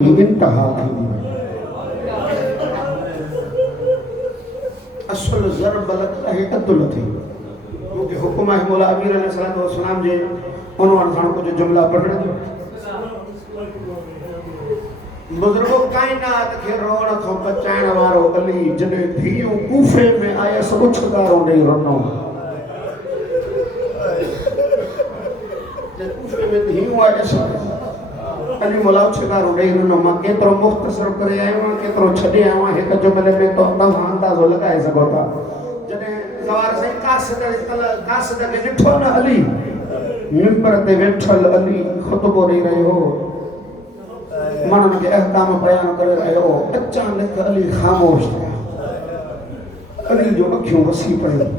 इंतहा थी असल ज़र बलद है अदुल थी क्योंकि हुक्म है मौला अमीर अलैहिस्सलाम जे उन्होंने साण कुछ जुमला पढ़ण जो बुजुर्गो कायनात के रोण तो बचाइण वारो अली जने धीउ कूफे में आया सब उछगारो नहीं रोनो जे कूफे में धीउ आया सब अली मौला उछगारो नहीं रोनो मां केतरो मुख्तसर करे आयो मां केतरो छडे आयो एक जुमले में तो तव्हां अंदाज़ो लगाए सको था जने सवार से कासद के ॾिठो न अली मिंबर ते वेठल अली खुतबो ॾेई रहियो माण्हुनि खे अहकाम बयान करे रहियो अचानक अली ख़ामोश थिया अली जो अखियूं वसी पयूं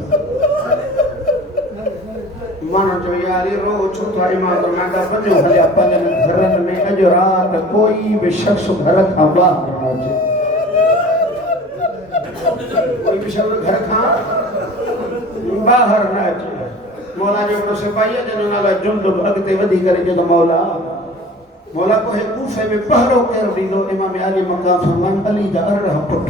माण्हू चयो यार रो छो था इमाम नागा वञो हलिया पंहिंजनि घरनि में अॼु राति कोई बि शख़्स घर खां ॿाहिरि न अचे कोई बि शख़्स घर खां ॿाहिरि न अचे मौला जो हिकिड़ो सिपाही आहे जंहिंजो नालो जुंदुब अॻिते वधी करे चयो मौला मौला को है कूफे में पहरो कर दीदो इमाम अली मकाम फरमान अली जा अरह पुट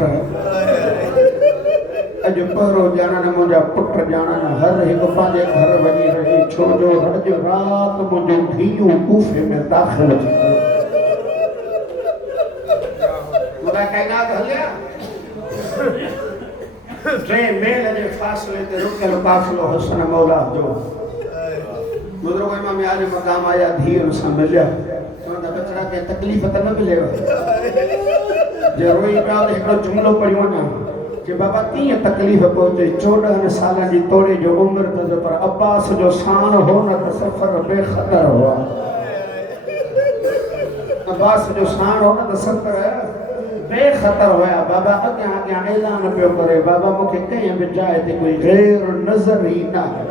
अज पहरो जाना न मुंजा पुट जाना न हर एक पांजे घर वनी रही छो जो अज रात मुंजो धीउ कूफे में दाखिल थी मुदा कायनात हलिया ट्रे मेल जे फासले ते रुकल काफिलो हसन मौला जो बुजुर्ग इमाम अली मकाम आया धीउ सां मिलिया बचड़ा के तकलीफ त न मिलेव जे रोई पिया त हिकिड़ो जुमिलो पढ़ियो न कि बाबा कीअं तकलीफ़ पहुचे 14 साल जी तोड़े जो उम्र त पर अब्बास जो शान हो न त सफ़र बेखतर हुआ अब्बास जो शान हो न त सफ़र बेखतर हुआ बाबा अॻियां अॻियां ऐलान पियो करे बाबा मूंखे कंहिं बि जाइ ते कोई गैर नज़र ई न आहे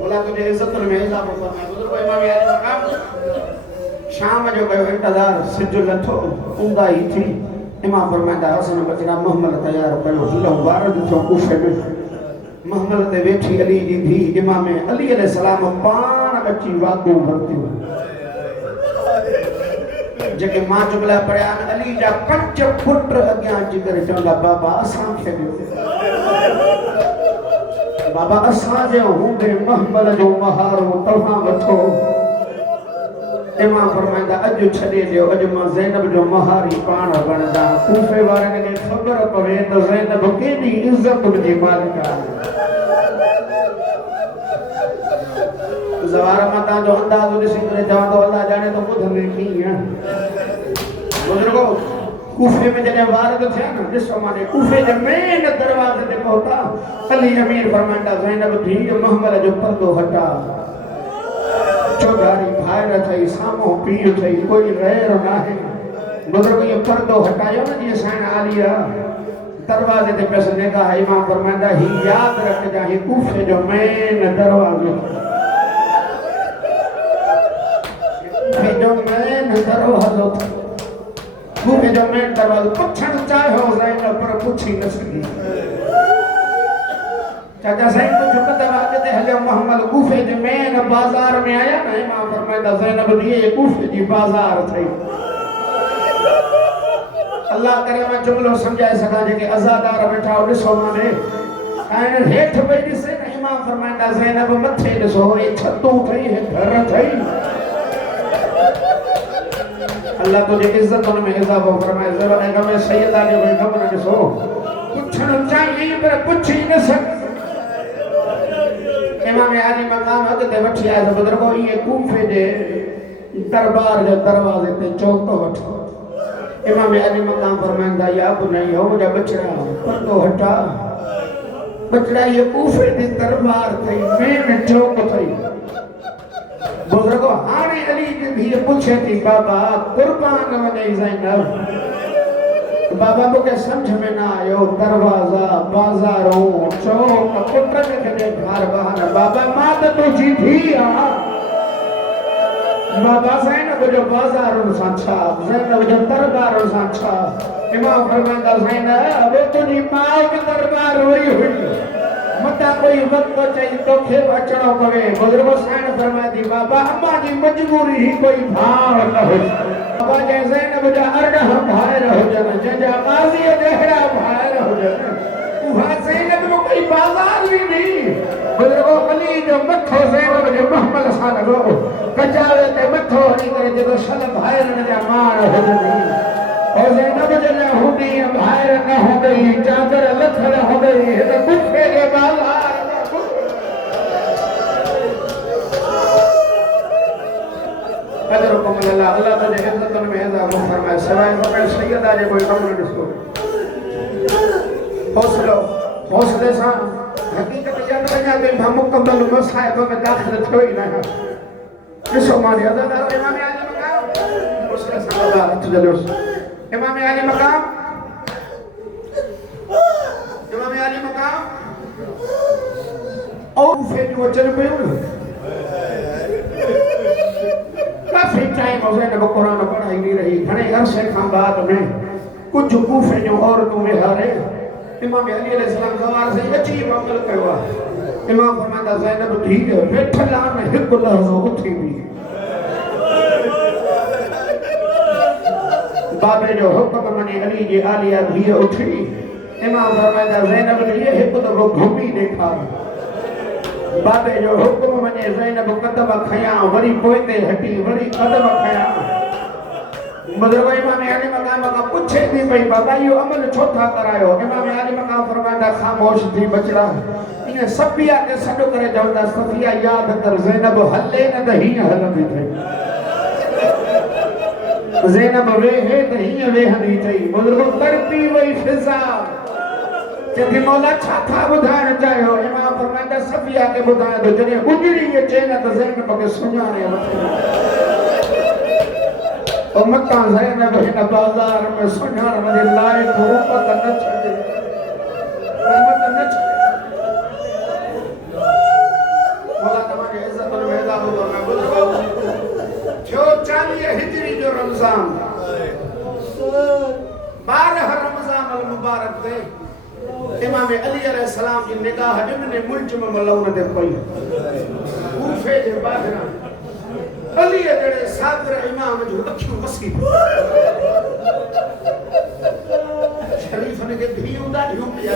बोला तुझे इज्जत में इजाफो फरमाए बुजुर्ग इमाम अली मकाम शाम जो कयो इंतजार सिज लथो ऊंदाई थी इमाम फरमाइंदा हसन बचड़ा मोहम्मद तैयार कयो हलो वार दिसो कूफे में मोहम्मद ते वेठी अली जी धी इमाम अली अलैहि सलाम पान अची वागू भरती जेके मां जुमला पढ़िया अली जा 5 पुट अॻियां अची करे चवंदा बाबा असां खे बाबा असां जे हूंदे मोहम्मद जो महारो तव्हां वठो इमाम फरमाइंदा अॼु छॾे ॾियो अॼु मां ज़ैनब जो महारी पाण बणंदा कूफे वारनि खे ख़बर पवे त ज़ैनब केॾी इज़त जी मालिक आहे ज़वार मां तव्हांजो अंदाज़ो ॾिसी करे चवां थो अल्लाह ॼाणे थो ॿुधंदे कीअं बुजुर्गो कूफे में जॾहिं वारद थिया न ॾिसो माने कूफे जे मेन दरवाज़े ते पहुता अली अमीर फरमाइंदा ज़ैनब धीउ मोहम्मद जो पर्दो हटा चौधारी भाइर थई सामो पीउ थई कोई गैर नाहे बुजुर्ग ये पर्दो हटायो न जी साईं आलिया दरवाजे ते पैसे निगाह इमाम फरमाइंदा ही याद रख जा ही कूफे जो मेन दरवाज़ो कूफे जो मेन दरवाज़ो कूफे जो मेन दरवाज़ो पुछण चाहियो ज़ैनब पर पुछी न सघी चाचा साईं कुछ कदम अॻिते हलियो मोहम्मद कूफे जे मेन बाज़ार में आया न इमाम फरमाइंदा ज़ैनब धीअ कूफे जी बाज़ार थई अल्लाह करे मैं जुमलो समझाए सघां जेके अज़ादार वेठा ॾिसो माने ऐं हेठि पई ॾिसे न इमाम फरमाइंदा ज़ैनब मथे ॾिसो हे छतूं थई हे घर थई अल्लाह तुझे इज्जत में इजाफो फरमाए ज़रा ऐं गमे सैयदा जो कोई ख़बर ॾिसो पुछण चाहिए पर पुछी न सघे इमाम अली मकाम अॻिते वठी आया त बुजुर्गो इहे कूफे जे दरबार जे दरवाज़े ते चौको वठो इमाम अली मकाम फरमाइंदा या बुनई हो मुंहिंजा बचड़ा पर्दो हटा बचड़ा ये कूफे जे दरबार थई मेन चौक थई बुजुर्गो हाणे अली जी धीअ पुछे थी बाबा कुर्बान वञई ज़ैनब बाबा मूंखे समझ में ना आयो दरवाजा बाज़ारों चौक पुटनि खे घर बहाना बाबा मां त तुंहिंजी धीउ आहियां बाबा ज़ैनब जो बाज़ारुनि सां छा ज़ैनब जो दरबारुनि सां छा इमाम फरमाइंदा ज़ैनब तुंहिंजी माउ बि दरबार वई हुई मता कोई वक्त चाहिए तो खे अचणो पवे बुजुर्ग साईं फरमाई थी बाबा अम्मा जी मजबूरी ही कोई भाव न हो अरडह भाइर हुजन जंहिंजा क़ाज़ी जहिड़ा भाइर हुजन उहा ज़ैनब जो कोई बाज़ार भी नहीं बुज़ुर्गो अली जो मथो ज़ैनब जे महमल सां लॻो कचावे ते मथो हणी करे जेको सल भाइरनि जा माण हुजनि और ज़ैनब जे लाइ हूंदी भाइर न हूंदई चादर लथल हूंदई हिन बुखे जे बाज़ार कदर कमल अल्लाह तो जे इज्जतन में ऐसा वो फरमाए सवाए मगर सैयदा जे कोई कम न ॾिसो हौसले सां हकीकत याद रखा के हम मुकम्मल मसाइब में दाखिल थियो ही न ॾिसो मां अज़ादार इमाम आली मकाम हौसले सां अल्लाह हथ जलियोस इमाम आली मकाम और फिर वो चल पे काफी टाइम हो गया कुरान पढ़ाई नहीं रही घणे अरसे खां बाद में कुछ कूफे जो औरतों में हारे इमाम अली अलैहिस्सलाम गवार से अजीब अमल कयो इमाम फरमाता ज़ैनब धी वेठल में हिक लहज़ो उठी भी बाबे जो हुक्म मने अली जी आलिया धी उठी इमाम फरमाता ज़ैनब धी हिक दफ़ो घुमी ॾेखार बाबे जो हुक्म मने ज़ैनब कदम खया वरी पोइते हटी वरी कदम खया बुजुर्ग इमाम अली मकाम का पूछे थी भाई बाबा यो अमल छो था करायो इमाम अली मकाम फरमाता खामोश थी बचड़ा इन सफिया के सॾ करे चवंदा सफिया याद कर ज़ैनब हले न त ही हलंदी थे ज़ैनब वेहे त ही वेहंदी थई बुजुर्ग तड़पी वई फिजा जब मौला छा था बुधाइण चाहियो इमाम फरमाता सफिया के बुधाए तो जॾहिं गुजरी अचे न त ज़ैनब खे सुञाणे वठे और मक्का ज़ैनब हिन बाज़ार में सुञाणण जे लाइक़ उम्मत न छॾे मौला तव्हांजे इज़्ज़त में इज़ाफ़ो फरमाए बुज़ुर्गो थियो 40 हिजरी जो रमज़ान 12 रमज़ान अल मुबारक ते इमाम अली अलैहिस्सलाम जी निगाह इब्न मुल्ज़म मलऊन ते पई कूफे जे ॿाहिरां अली जड़े सागर इमाम जो अखियूं वसी शरीफ ने के धियूं ॾाढियूं पिया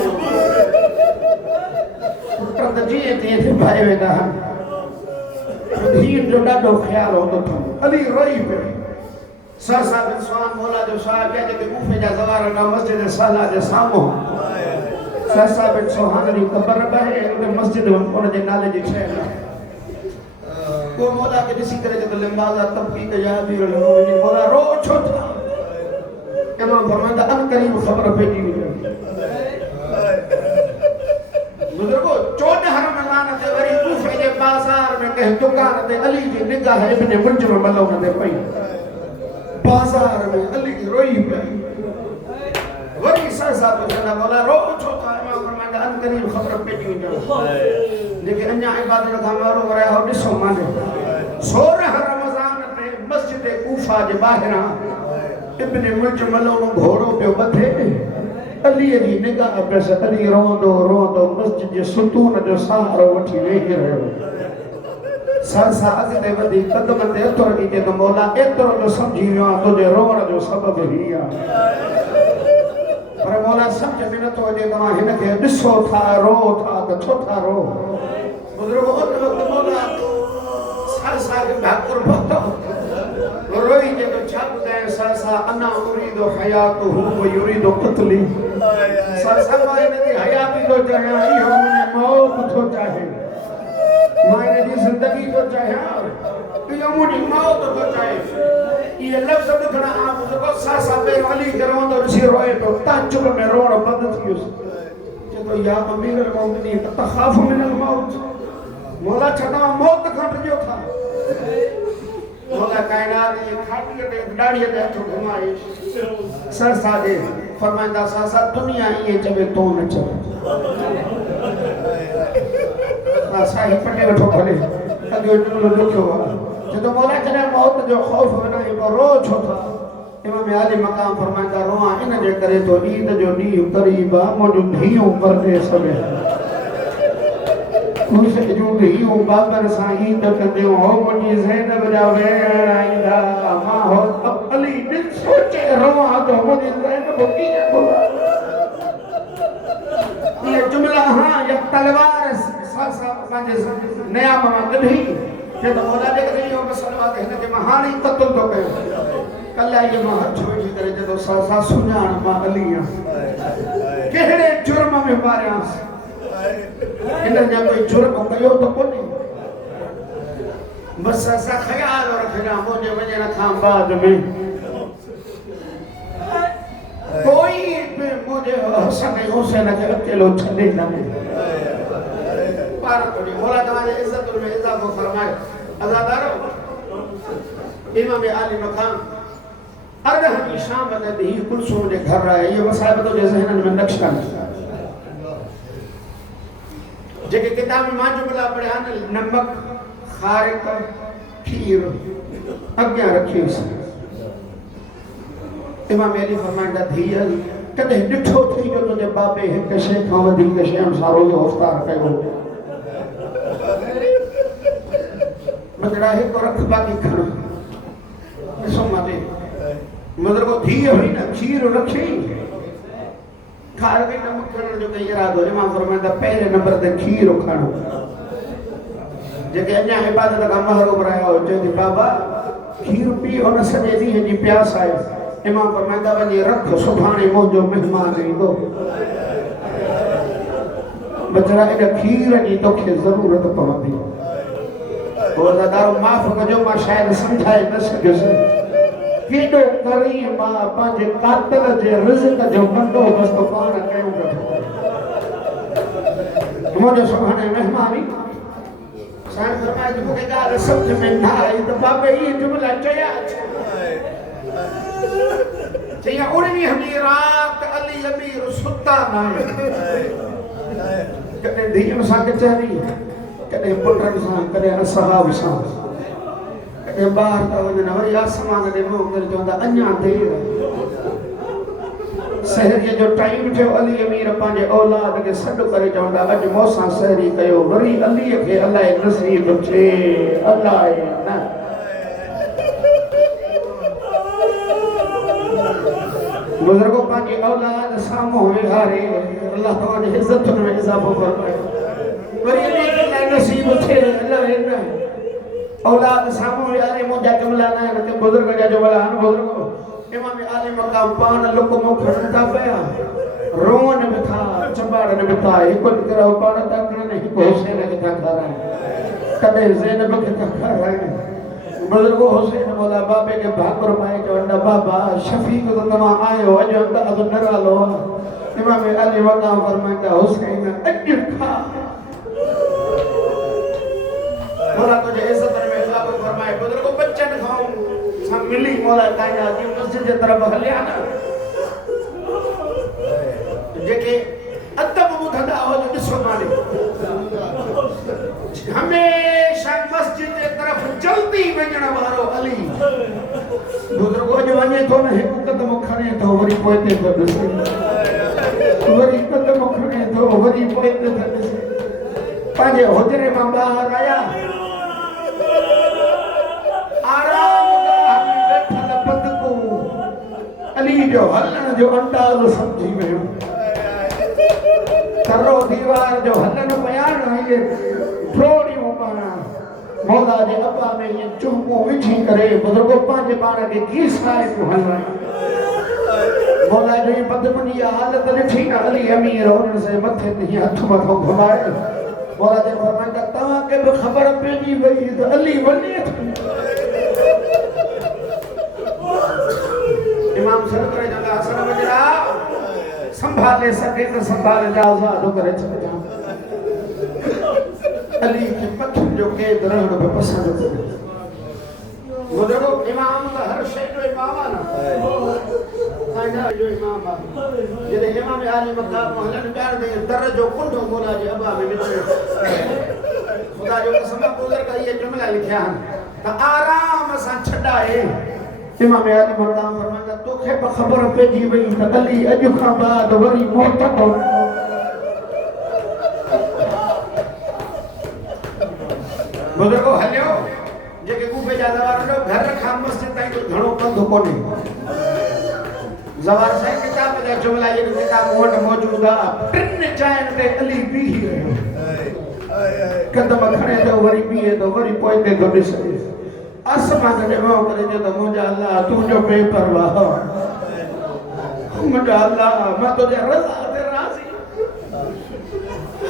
पुट त जीअं तीअं थी भाए वेंदा धीअ जो ॾाढो ख़्याल हूंदो अथमि अली रोई पियो सहसा बिन सुहान मौला जो साहिब या जेके कूफे जा ज़वार न मस्जिद साला जे साम्हूं सहसा बिन सुहान जी क़बर बहे उन मस्जिद उन जे नाले जी ठहियल आहे वो मौला के ॾिसी करे जब लिम्बाज़ा तबकीक या अमीरुल मोमिनीन मौला रो छो था इमाम फरमाता अन करीब ख़बर पइजी वई बुजुर्गो 14 रमज़ान ते वरी कूफे जे बाज़ार में कंहिं दुकान ते अली जी निगाह इब्न मुल्ज़म मलऊन ते पई बाज़ार में अली रोई पई वरी सहसा पुछंदा मौला रो छो था इमाम फरमाता अन करीब ख़बर पइजी वई लेकिन अन्या इबादत का मारो करे हो ॾिसो माने 16 रमज़ान ते मस्जिद कूफा जे ॿाहिरां इब्न मुल्ज़म मलऊन घोड़ो पियो ॿधे अली जी निगाह पेस अली रोंदो रोंदो मस्जिद जे सुतून जो सहारो वठी वेही रहियो सरसा अॻिते वधी कदम ते हथ रखी चए त मौला एतिरो तो समझी वियो आहे तुंहिंजे रोअण जो सबबु ही आहे पर मौला समझ में नथो अचे तव्हां हिन खे ॾिसो था रो था त छो था रो बुजुर्ग उन वक़्तु मौला सरसा खे भाकुर पतो रोई जेको छा ॿुधाए सरसा अना उरीदो हयातुहु व युरीदो क़त्ली सरसा मां हिनजी हयाती थो चाहियां इहो मुंहिंजी मौत थो चाहे मां हिनजी ज़िंदगी थो चाहियां इहो मुंहिंजी मौत थो चाहे ये लफ्ज़ ॿुधण खां बुजुर्ग सरसा पहिरियों अली खे रोंदो ॾिसी रोए पियो ताजुब में रोअण बंदि थी वियुसि चए थो या अमीरुल मोमिनीन तख़ाफ़ु मिनल मौत मौला छा तव्हां मौत खां ॾिजो था मौला काइनात जी खाटीअ ते ॾाड़ीअ ते हथ घुमाए सरसा ॾे फरमाईंदा सरसा दुनिया ईअं चवे तो न चवे साईं पटे वठो भले अॻियो ॾुखियो ॾुखियो आहे जो मौला जॾहिं मौत जो ख़ौफ़ विनाहे पोइ रो छो था इमाम आली मकाम फरमाईंदा रोआ इन जे करे तो ईद जो ॾींहुं क़रीब आहे मुंहिंजूं धीअरूं परदेस में कूफे जूं धीअरूं बाबनि सां ईद कंदियूं हो मुंहिंजी ज़ैनब जा भेण ईंदा मां हो अली दिन सोचे रवा तो मुझे रहने बुकी है बोला ये जुमला हाँ ये तलवार सा पंजे नया मामा कभी ये तो बोला देख रही हो मसलवा कहने के महानी कत्ल तो कहे कल ये मां छोड़ी करे जो सा सुनान मां अलिया केड़े जुर्म में मारिया इन ने कोई जुर्म कयो तो कोनी बस ऐसा ख्याल रखना मुझे वजह न था बाद में कोई मुझे हसन हुसैन के अकेलो छले ना पार कोनी बोला तुम्हारे इज्जत में इजाफा फरमाए अज़ादारो इमाम आली मकाम अरे हम शाम में दी कुलसूम के घर आए ये मसाइब तो जैसे है ना नक्शा जेके किताब में मां जुमला पढ़ा नमक खारिक खीर अग्ञा रखी इमाम अली फरमाइंदा धीअ कदे डिठो थी जो तुझे बाबे एक शे खां वधी के शे अनुसार रोज़ अवतार कयो बजड़ा है को रख बाकी खण सो माते मतलब को धीअ हुई ना खीर रखी खारिक नमक खण जो कई इरादो इमाम फरमाइंदा पहले नंबर ते खीर खाणो जेके अञा इबादत का महरूम रहिया हो चई बाबा खीर पी उन सॼे ॾींहं जी प्यास आहे इमाम फरमाईंदा वञी रख सुभाणे मुंहिंजो महिमान ईंदो बचड़ा इन खीर जी तोखे ज़रूरत पवंदी दारो माफ़ कजो मां शायद सम्झाए न सघियुसि केॾो करी मां पंहिंजे कातिल जे रिज़्क़ जो बंदोबस्त पाण कयूं वेठो मुंहिंजो सुभाणे महिमान ईंदो साईं फरमाए जो मूंखे ॻाल्हि सम्झ में न आई त बाबे इहे जुमला चया चई उणिवीह ॾींहं राति अली अमीर सुता न कॾहिं धीअनि सां कचहरी कॾहिं पुटनि सां कॾहिं असहाब सां कॾहिं ॿाहिरि था वञनि वरी आसमान ॾे मुंहुं करे चवंदा अञा देरि सहरीअ जो टाइम थियो अली अमीर पंहिंजे औलाद खे सॾु करे चवंदा अॼु मूंसां सहरी कयो वरी अलीअ खे अलाए नसीब थिए अलाए न बुज़ुर्गो पंहिंजी औलाद साम्हूं विहारे अलाह तव्हांजी इज़त में इज़ाफ़ो फरमाए वरी अलीअ खे अलाए नसीब थिए अलाए न औलाद साम्हूं विहारे मुंहिंजा जुमला न आहिनि त बुज़ुर्ग जा जुमला आहिनि बुज़ुर्गो इमाम आली मकाम पान लुकमो खणनि था पिया रोअन बि था चंबाड़न बि था हिकु निकिरो पाण था खणनि हिकु हुसैन खे था खाराइनि कॾहिं ज़ैनब खे था खाराइनि बुज़ुर्गो हुसैन मौला बाबे खे भाकुर पाए चवंदा बाबा शफ़ीक़ तो तव्हां आयो अॼु अधु निरालो इमाम आली मकाम फरमाईंदा हुसैन अॼु खा मौला तुझे इज़त में इज़ाफ़ो फरमाए बुज़ुर्गो बच्चनि खां मिली मौला कायदा जी मस्जिद जे तरफ हलिया न जेके अदब ॿुधंदा हो जो ॾिसो माने हमेशा मस्जिद जे तरफ जल्दी वञण वारो अली बुज़ुर्गो जो वञे थो न हिकु कदम खणे थो वरी पोइ ते थो ॾिसे वरी कदम खणे थो वरी पोइ ते थो ॾिसे पंहिंजे हुजरे मां ॿाहिरि आया अली जो हलण जो अंदाज़ समझी वियो तरो दीवार जो हलन पिया न इहे थोड़ियूं पाण मौला जे अबा में ये चुम्मो विझी करे बुज़ुर्गो पंहिंजे पाण खे कीसाए पियो हलाए मौला जी बदमनी हालत ॾिठी न अली अमीर उन्हनि से मथे ते हथ मथो घुमाए मौला जे फरमाईंदा तव्हांखे बि ख़बर पइजी वई त अली वञे इमाम सर करे जंगा हसन बजरा संभाले सके तो संभाले जा आजाद करे छॾा अली के पत्थर जो कैद रहण बि पसंद करे बुज़ुर्गो इमाम त हर शइ जो इमाम आहे न साईं जो इमाम आहे जॾहिं इमाम आली मक़ाम हलन प्यार दे दर जो कुंडो मौला जे अबा में निकिरे खुदा जो कसम बुज़ुर्ग ये जुमला लिखिया त आराम सां छॾाए इमाम आली मक़ाम फरमाईंदा तोखे बि ख़बर पइजी वई त अली अॼु खां बाद वरी मोहतको बुज़ुर्गो हलियो जेके कूफे जा दरबार घर खां मस्जिद ताईं घणो पंधु कोन्हे ज़वार से किताब जा जुमला ये किताब वोट मौजूदा टिन चाइन ते अली भी रहियो कदम खणे तो वरी पिए तो वरी पोइते तो ॾिस आसमान ने वो करे जो तो मुंहिंजा अल्लाह तू जो बेपरवाह मुंहिंजा अल्लाह मां तुंहिंजे रज़ा ते राज़ी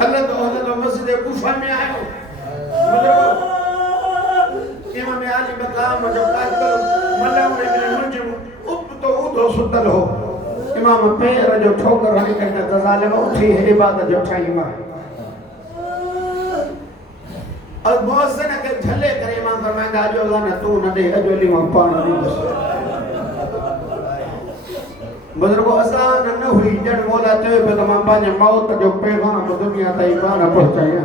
हलंदो मस्जिद कूफा में आयो मतलब इमाम अली मक़ाम जो कातल मल्ला में मुंहिंजो उप तो उदो सुतल हो इमाम पैर जो ठोकर हणी करे त ज़ालिम उठी इबादत जो ठाई मां और मुअज्जिन के झले करे इमाम फरमाइंदा जो अल्लाह न तू न दे अजली मां पाण नहीं बस बुजुर्गो असान न हुई जण मौला चयो पे त मां पंहिंजे मौत जो पैगाम दुनिया ताईं पाण पहुचायां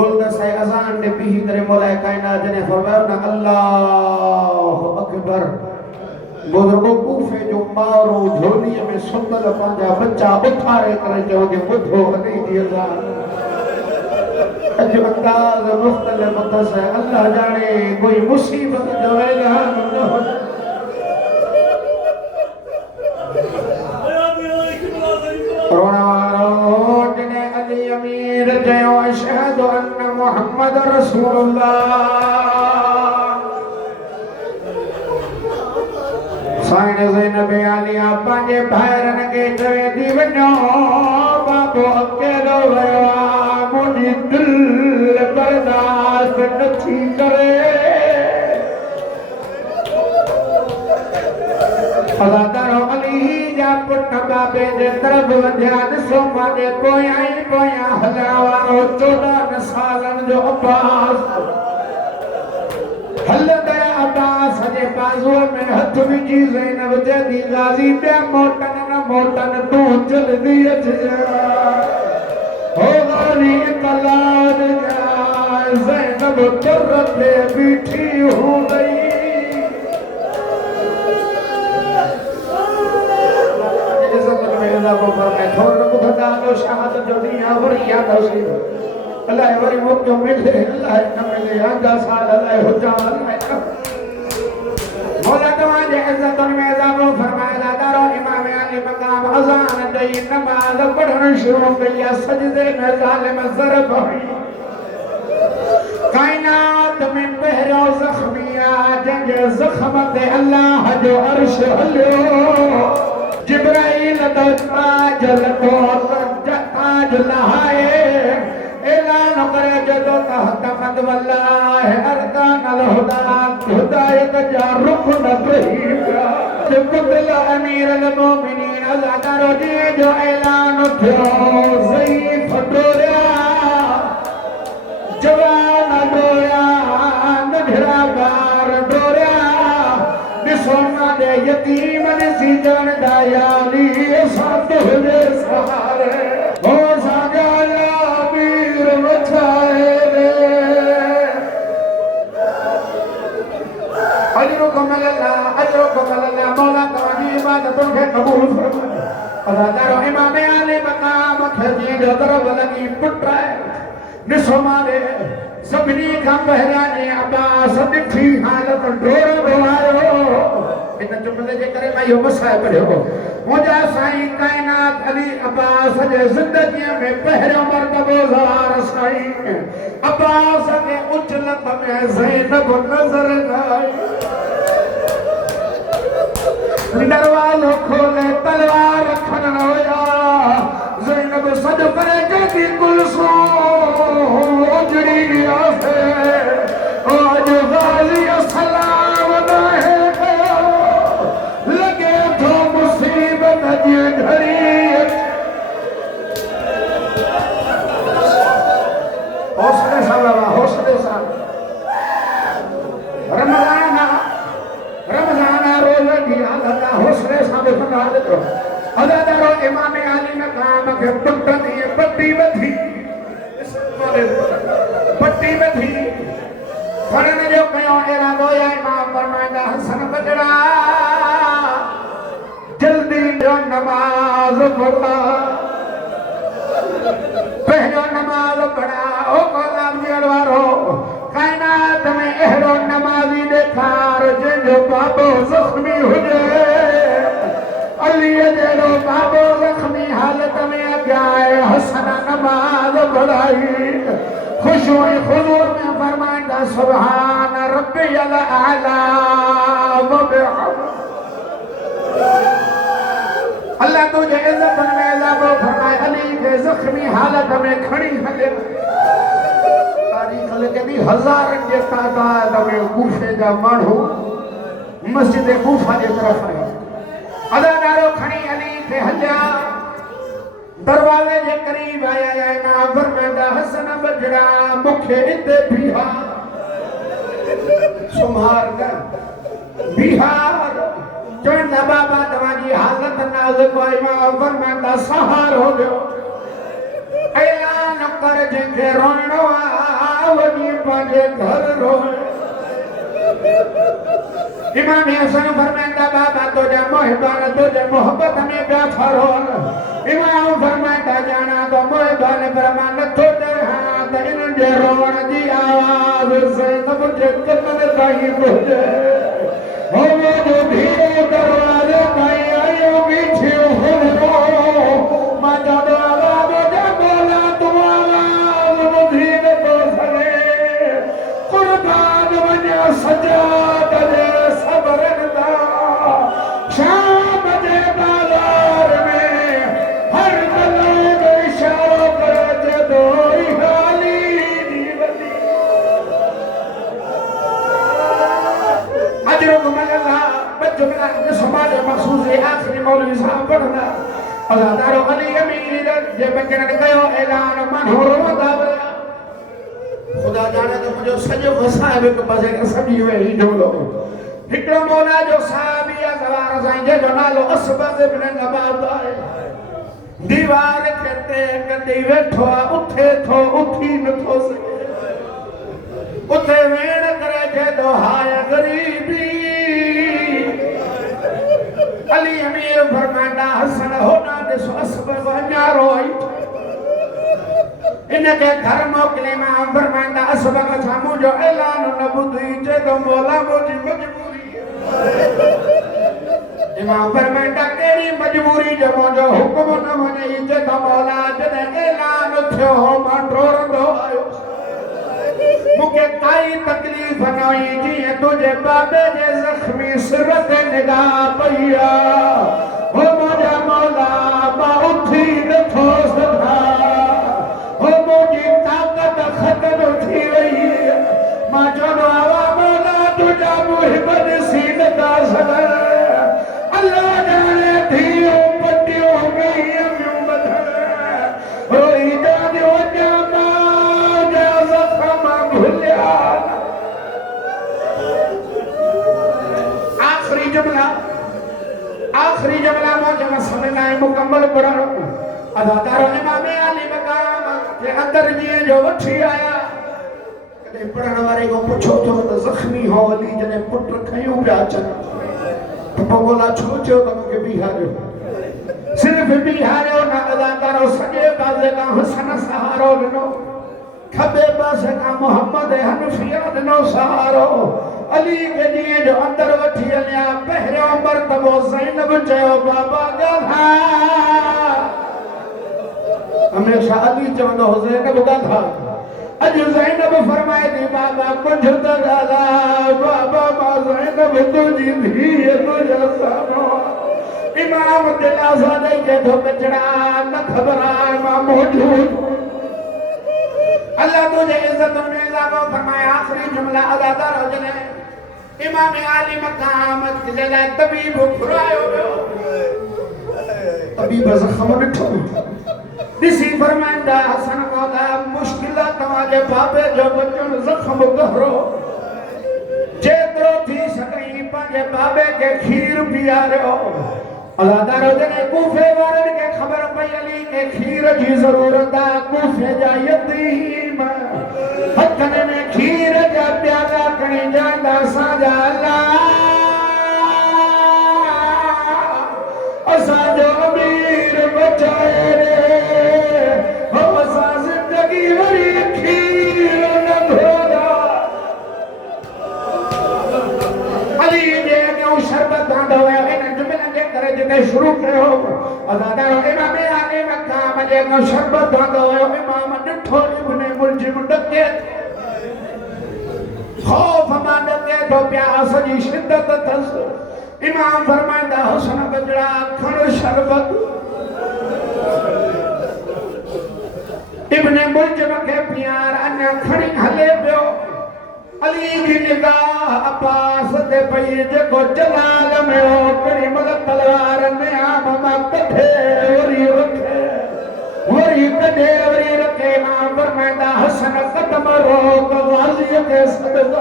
गुलदस्त है अजान ने पी करे मौला कायनात ने फरमाया न अल्लाह अकबर बुजुर्गो कूफे जो मारो झोली में सुतल पांजा बच्चा उठारे करे जो के बुधो नहीं दी अल्लाह अज अंदाज मुख्तलिफ बस है अल्लाह जाने कोई मुसीबत जो ऐलान न हो रोज ने अली अमीर जयो अशहदु अन्न मुहम्मद रसूलुल्लाह साईं ज़ैनब आलिया पंहिंजे भाइरन खे चवे थी वञो बाबो अकेलो वियो आहे मुंहिंजी दिल बर्दाश्त नथी करे अदादारो अली जा पुट बाबे जे तरफ़ वधिया ॾिसो मांजे पोयां ई पोयां हलण वारो 14 सालनि जो अब्बास हल गया अब्बास जे बाज़ूअ में हथ विझी ज़ैनब चई गाज़ी ॿिया मोटन न मोटन तूं जल्दी अचिजां हो गाली तलाद जा ज़ैनब तुर ते बीठी हो गई थोरो बुखदा जो शहादत जो ॾींहुं वरी याद हुई अल्लाह वरी मौक़ो मिले अल्लाह न मिले आंदा साल अल्लाह हुजा अल्लाह मौला तव्हांजे इज़्ज़तुनि में इज़ाफ़ो फरमाया दारो इमाम अली मक़ाम अज़ान ॾेई नमाज़ पढ़णु शुरू कई सजदे में ज़ालिम ज़रब हुई कायनात में पहिरियों ज़ख्मी जंहिंजे ज़ख्म ते अल्लाह जो अर्श हलियो जिब्राइल तो ताज लथो ताज लहाए ऐलान करे जदो तहत मद वल्लाह अरकान अल हुदा हिदायत जा रुकन रही कुतल अमीर अल मोमिनीन अज़ादारो जो ऐलान थियो ज़ईफ डोरिया जवान डोरिया नंढड़ा ॿार डोरिया ॾिसो मां यतीम ॾिसी ॼण दयाली साथ हुजे सहारे हो सागाला वीर वछाए रे अजरो कमलल्ला मौला तव्हांजी इबादतुनि खे क़बूल फरमाए अदादारो इमाम अली मक़ाम खे जो तरफ़ लॻी पुट ॾिसो मारे सभिनी खां पहिरियां अब्बास ॾिठी हालत डोरो आयो इन जुमले जे करे मां इहो मसाए पढ़ियो मुंहिंजा साईं कायनात अली अब्बास जे ज़िंदगीअ में पहिरियों मर्तबो ज़वार साईं अब्बास खे उजलत में ज़ैनब नज़र न आई दरवाज़ो खोले तलवार खणण हुया ज़ैनब सॾु करे चई कुलसूम उजड़ी आहे आज गाज़ी सलाम नाहे लगे तो मुसीबत जी घड़ी हौसले सां बाबा हौसले सां रमज़ान रोज़ जी हालत हौसले सां ॿुधंदा हलो अदादारो इमाम अली मक़ाम खे पुट दी पट्टी वधी फड़न जो कयो इरादो या इमाम फरमाइंदा हसन बजड़ा जल्दी जो नमाज पढ़ा पहिरियों नमाज पढ़ा ओ गुलाम जी अड़वारो कायनात में अहिड़ो नमाज़ी ॾेखार जंहिंजो बाबो ज़ख्मी हुजे अली जेड़ो बाबो जख्मी हालत में क्या है हसन नमाज पढ़ाई खुश हुई हुजूर में फरमाया सुभान रब्बियल आला व बिहम्द अल्लाह तुझे इज्जत में इजाफा फरमाए अली के जख्मी हालत में खड़ी हले तारीख लिखे दी हजारन जे तादाद में कूफे जा माण्हू मस्जिद कूफा जे तरफ आया अदादारो खड़ी अली के हलिया दरवाजे जे करीब आया है ना फरमांदा हसन बजड़ा मुखे इते बिहा सुमार का बिहार चढ़ बाबा तुम्हारी हालत नाजुक है इमाम फरमांदा सहार हो गयो ऐलान कर जे रोणो आवनी पाजे घर रोए इमाम हसन फरमांदा बाबा तुझे मोहब्बत तुझे मोहब्बत में बेफरो इमाम फरमांदा जाना तो मोहब्बत परमान तुझे हाथ इन जे रोण दी आवाज से सब जे कतन ताई पहुंचे हो वो जो धीरे दरवाजे ताई आयो पीछे हो मा जादो आवाज जे बोला तुम आवाज वो धीरे तो सले कुर्बान बने सजाद दे सबरदा शाम दे बाजार में हर गलों इशारा करे दो हाली दीवली अजरुकुम अल्लाह बजुमला समाज मखसूस आखिरी मौलवी साहब पढ़ना अल्लाह अली अमीर जे बकरन कयो ऐलान मन हो रोदा खुदा जाने तो मुझे सजो साहिब के पास एक सभी वे ही ढोलो हिकड़ो मौला जो साहबी या सवार साईं जो नालो असबद इब्न नबात है दीवार कहते कदी बैठो उठे थो उठी न थो सके उठे वेण करे जे दो हाय गरीबी अली अमीर फरमांदा हसन होना दिसो असबद अन्यारो इनके घर मोकले में फरमांदा असबद सामू जो ऐलान न बुधी जे तो मौला मुझी मजबूरी इमाम फरमांदा केरी मजबूरी जो मुझो हुक्म न मने जे तो मौला जने ऐलान थियो मां डरंदो आयो मुके काई तकलीफ नई जी तुझे बाबे जे जख्मी सिर ते निगाह पईया हो मुझा मौला बा उठी न थो सदा हो मुझी ताकत खत्म थी वही मां चलो आवा मौला तुझा मुहिबत सीन दा सदा अल्लाह जाने थियो पटियो गई अम्यू बदल रोई जाने वजा मां जा जख्म भुलिया आखिरी जुमला मुझे समझना है मुकम्मल पढ़ो अदाकारो इमाम अली मकाम के अंदर जी जो वठी आया कदे पढ़न वाले को पूछो तो जख्मी हो अली जने पुट खयो पिया अचन तो बोला छो छो तो के बिहार सिर्फ बिहार ना अदाकारो सजे बाजे का हसन सहारो नो खबे पासे का मोहम्मद हनफिया नो सहारो अली के लिए जो अंदर वठी लिया पहले मर्तबो ज़ैनब चयो बाबा गाधा हमेशा अली चवंदो हो ज़ैनब गाधा अज ज़ैनब फरमाए थी बाबा कुछ तो गाला बाबा मां ज़ैनब तुझी धी तुझा सानो इमाम दिलासा दे के तो बचड़ा न खबराए मां मौजूद अल्लाह तुझे इज्जत में इजाफा फरमाए आखिरी जुमला अदा करो जने इमाम आली मकाम जला तबीब फुरायो तबीब जख्म नठो दिसी फरमांदा हसन मौला मुश्किल तवाजे बाबे जो बचन जख्म गहरो जेतरो थी सकई पाजे बाबे के खीर पियारो अल्लाह दारो जने कूफे वारन के खबर पई अली के खीर जी जरूरत आ कूफे जा यतीम हथन में खीर जा प्याला कणी जांदा साजा अल्लाह असा जो अमीर बचाए रे हम असा जिंदगी भरी खीर न धोदा अली जे क्यों शरबत आंदो है इन जुमलन के करे ते शुरू कयो अदादा इमाम आले मकाम जे को शरबत दो इमाम डिठो इब्ने मुलजिम डके खौफ मान डके तो प्यास जी शिद्दत थस इमाम फरमांदा हुस्न गजड़ा खण शरबत इब्ने मुलजिम के प्यार अन्य खणी हले पियो अली की निगाह अब्बास ते पई जेको जलाल में हो करीम तलवार ने आम कठे वरी रखे वरी कठे वरी रखे इमाम फरमांदा हसन कदम रोक गाजी के सदर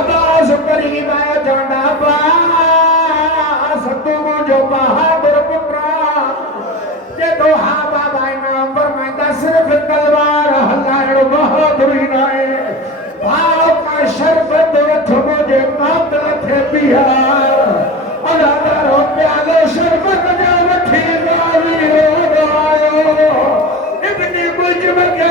अब्बास करीम आया जांदा अब्बास तू जो बहादुर पुत्रा जे तो हा बाबा इमाम फरमांदा सिर्फ तलवार हलाइण बहादुरी ना है भाव का शरबत वठ मुझे कातल थे बिहार अदादारो प्यालो शरबत जो वठी गावी रो आयो इब्ने मुलजिम के